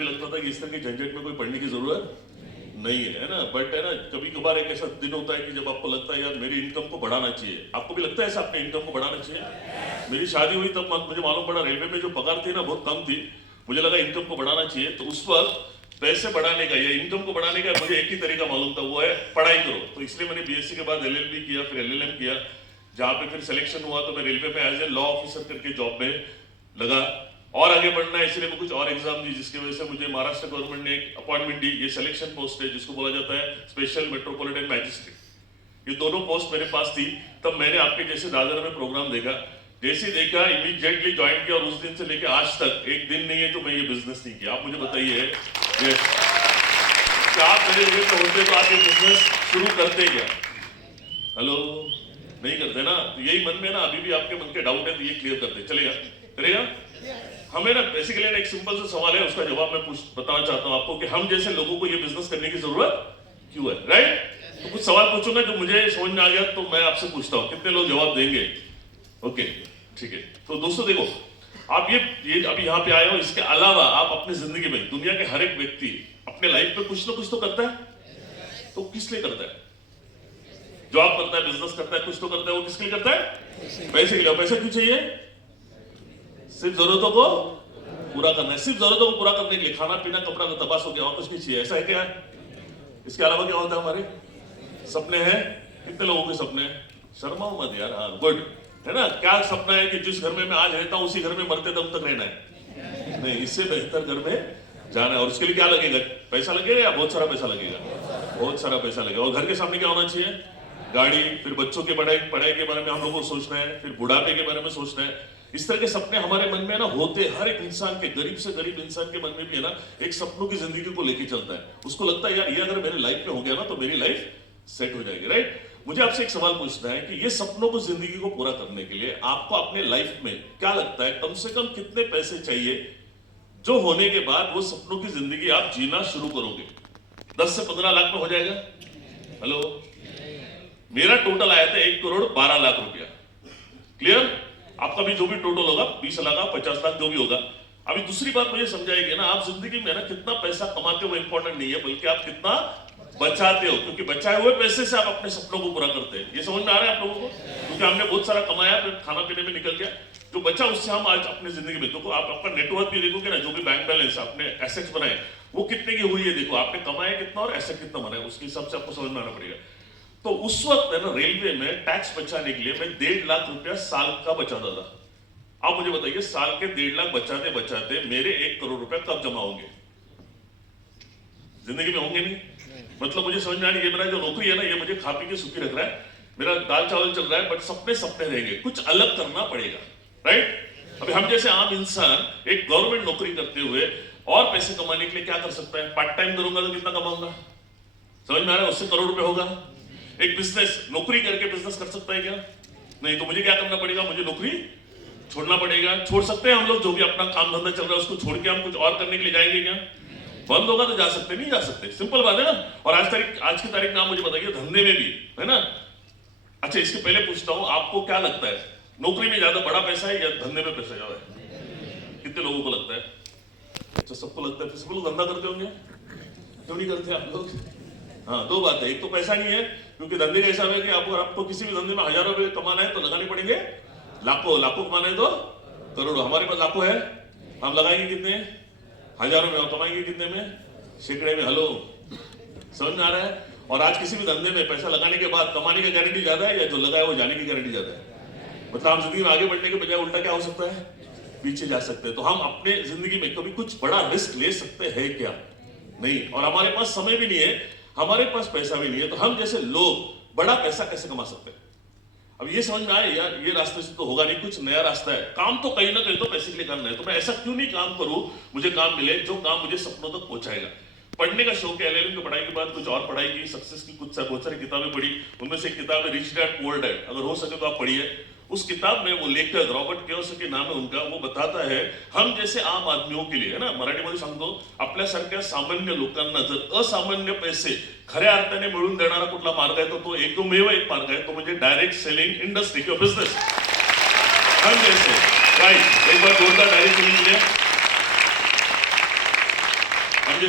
भी लगता था कि इस तरह के झंझट में कोई पढ़ने की जरूरत नहीं है ना, बट है ना कभी कभार एक ऐसा दिन होता है कि जब आपको लगता है यार मेरी इनकम को बढ़ाना चाहिए। आपको भी लगता है ऐसा, अपने इनकम को बढ़ाना चाहिए? मेरी शादी हुई तब मुझे मालूम पड़ा रेलवे में जो पगार थी ना बहुत कम थी, मुझे लगा इनकम को बढ़ाना चाहिए। तो उस वक्त पैसे बढ़ाने का या इनकम को बढ़ाने का मुझे एक ही तरीका मालूम था, वो है पढ़ाई करो। तो इसलिए मैंने बीएससी के बाद एलएलबी किया, फिर एलएलएम किया, जहाँ पे फिर सिलेक्शन हुआ तो मैं रेलवे में एज ए लॉ ऑफिसर करके जॉब में लगा। और आगे बढ़ना है इसलिए मैं कुछ और एग्जाम दी, जिसकी वजह से मुझे महाराष्ट्र गवर्नमेंट ने एक अपॉइंटमेंट दी। ये सिलेक्शन पोस्ट है जिसको बोला जाता है स्पेशल मेट्रोपॉलिटन मैजिस्ट्रेट। ये दोनों पोस्ट मेरे पास थी। तब मैंने आपके जैसे दादर में प्रोग्राम देखा, जैसे देखा इमीडिएटली ज्वाइन किया, और उस दिन से लेकर आज तक एक दिन नहीं है तो मैं ये बिजनेस नहीं किया। आप मुझे बताइए कि आप मेरे लिए तो होते तो आप ये बिजनेस शुरू करते क्या? हेलो, नहीं करते ना? तो यही मन में ना अभी भी आपके मन के डाउट है तो ये क्लियर करते चलेगा, करेगा। हमें ना बेसिकली एक सिंपल सा सवाल है, उसका जवाब मैं बताना चाहता हूं आपको कि हम जैसे लोगों को ये बिजनेस करने की जरूरत क्यों है, राइट? तो कुछ सवाल पूछूंगा जो मुझे समझ में आ गया तो मैं आपसे पूछता हूं, कितने लोग जवाब देंगे? ओके, ठीक है। तो दोस्तों देखो, आप ये अभी यहाँ पे आए हो, इसके अलावा आप अपनी जिंदगी में दुनिया के हर एक व्यक्ति अपने लाइफ में कुछ ना कुछ तो करता है। तो किस लिए करता है? जॉब करता है, बिजनेस करता है, कुछ तो करता है, वो किसके लिए करता है? पैसे के लिए। पैसा क्यों चाहिए? सिर्फ जरूरतों को पूरा करना है। सिर्फ जरूरतों को पूरा करने के लिए, खाना पीना कपड़ा तबास हो गया और कुछ नहीं चाहिए, ऐसा है क्या? इसके अलावा क्या होता है? हमारे सपने हैं। कितने लोगों के सपने हैं? शर्माओ मत यार, हाँ गुड है ना। क्या सपना है कि जिस घर में मैं आज रहता हूं उसी घर में मरते दम तक रहना है? नहीं, इससे बेहतर घर में जाना है। और उसके लिए क्या लगेगा? पैसा लगेगा या बहुत सारा पैसा लगेगा? बहुत सारा पैसा लगेगा। और घर के सामने क्या होना चाहिए? गाड़ी। फिर बच्चों की पढ़ाई के बारे में हम लोगों को सोचना है, फिर बुढ़ापे के बारे में सोचना है। इस तरह के सपने हमारे मन में ना होते, हर एक इंसान के, गरीब से गरीब इंसान के मन में भी है ना, एक सपनों की जिंदगी को लेके चलता है। उसको लगता है यार ये अगर मेरे लाइफ में हो गया ना तो मेरी लाइफ सेट हो जाएगी, राइट? मुझे आपसे एक सवाल पूछना है कि ये सपनों को, जिंदगी को पूरा करने के लिए आपको अपने लाइफ में क्या लगता है कम से कम कितने पैसे चाहिए, जो होने के बाद वो सपनों की जिंदगी आप जीना शुरू करोगे? 10 से 15 लाख में हो जाएगा? हेलो, मेरा टोटल आया था 1,12,00,000 रुपया। क्लियर? आपका भी जो भी टोटल होगा 20 लाख 50 लाख जो भी होगा। अभी दूसरी बात मुझे समझाएगी ना, आप जिंदगी में ना कितना पैसा कमाते हो इंपॉर्टेंट नहीं है, बल्कि आप कितना बचाते हो, क्योंकि बचाए हुए पैसे से आप अपने सपनों को पूरा करते हैं। ये समझ में आ रहा है आप लोगों को? क्योंकि हमने बहुत सारा कमाया, फिर खाना पीने में निकल गया, जो बचा उससे हम आज अपनी जिंदगी में, देखो आप आपका नेटवर्क भी देखोगे ना, जो भी बैंक बैलेंस आपने एसेट्स बनाए वो कितने की हुई है, देखो आपने कमाया कितना और एसेट कितना बनाया, उसके हिसाब से आपको समझ में आना पड़ेगा। तो उस वक्त है ना रेलवे में टैक्स बचाने के लिए मैं 1.5 लाख रुपया साल का बचाता था। आप मुझे बताइए, साल के 1.5 लाख बचाते बचाते मेरे 1 करोड़ रुपया कब जमा होंगे? जिंदगी में होंगे नहीं। मतलब मुझे समझ में आ रही है, मेरा जो नौकरी है ना ये मुझे खा पी के सुखी रख रहा है, मेरा दाल चावल चल रहा है, बट सपने सपने रहेंगे, कुछ अलग करना पड़ेगा, राइट? अभी हम जैसे आम इंसान एक गवर्नमेंट नौकरी करते हुए और पैसे कमाने के लिए क्या कर सकता है? पार्ट टाइम करूंगा तो कितना कमाऊंगा? समझ में आ रहा है? उससे करोड़ रुपए होगा। एक बिजनेस, नौकरी करके बिजनेस कर सकता है क्या? नहीं। तो मुझे क्या करना पड़ेगा? मुझे नौकरी छोड़ना पड़ेगा। छोड़ सकते हैं हम लोग, जो भी अपना काम धंधा चल रहा है उसको छोड़ के हम कुछ और करने के लिए जाएंगे क्या? बंद होगा तो जा सकते नहीं, जा सकते, सिंपल बात है ना। और आज की तारीख में आप मुझे बताइए, धंधे में भी है ना। अच्छा, इसके पहले पूछता हूं, आपको क्या लगता है नौकरी में ज्यादा बड़ा पैसा है या धंधे में पैसा ज्यादा है? कितने लोगों को लगता है? अच्छा, सबको लगता है। सब लोग धंधा करते होंगे, क्यों नहीं करते आप लोग? हाँ, दो बात है, एक तो पैसा नहीं है, क्योंकि धंधे का हिसाब है कि आपको किसी भी धंधे में हजारों रुपए कमाना है तो लगाने पड़ेंगे लाखों, लाखों कमाना है तो करोड़ों। हमारे पास लाखों है, हम लगाएंगे कितने? हजारों में। और कमाएंगे कितने में? सैकड़े में। हेलो, समझ में आ रहा है? और आज किसी भी धंधे में पैसा लगाने के बाद कमाने की गारंटी ज्यादा है या जो लगाए वो जाने की गारंटी ज्यादा है? मतलब हम जिंदगी में आगे बढ़ने के बजाय उल्टा क्या हो सकता है? पीछे जा सकते हैं। तो हम अपने जिंदगी में कभी कुछ बड़ा रिस्क ले सकते हैं क्या? नहीं। और हमारे पास समय भी नहीं है, हमारे पास पैसा भी नहीं है, तो हम जैसे लोग बड़ा पैसा कैसे कमा सकते हैं? अब ये समझ में आए यार, ये रास्ते से तो होगा नहीं, कुछ नया रास्ता है। काम तो कहीं ना कहीं तो पैसे के लिए करना है, तो मैं ऐसा क्यों नहीं काम करूं, मुझे काम मिले जो काम मुझे सपनों तक पहुंचाएगा। पढ़ने का शौक है, एलएलएम की पढ़ाई के बाद कुछ और पढ़ाई की, सक्सेस की बहुत सारी किताबें पढ़ी। उनमें से एक किताब है रिच डैड पुअर डैड, अगर हो सके तो आप पढ़िए। उस किताब में वो लेखक रॉबर्ट कियोसाकी नाम है उनका, वो बताता है हम जैसे आम आदमियों के लिए, है ना, मराठीमध्ये सांगतो, आपल्यासारख्या सामान्य लोकांना जर असामान्य पैसे खऱ्या अर्थाने मिळवून देणारा कुठला मार्ग आहे, तो तो एकमेव एक मार्ग आहे, तो म्हणजे डायरेक्ट सेलिंग इंडस्ट्री किंवा बिझनेस। हम जैसे, राइट, एक बार जोरदार डायरेक्ट सेलिंग के लिए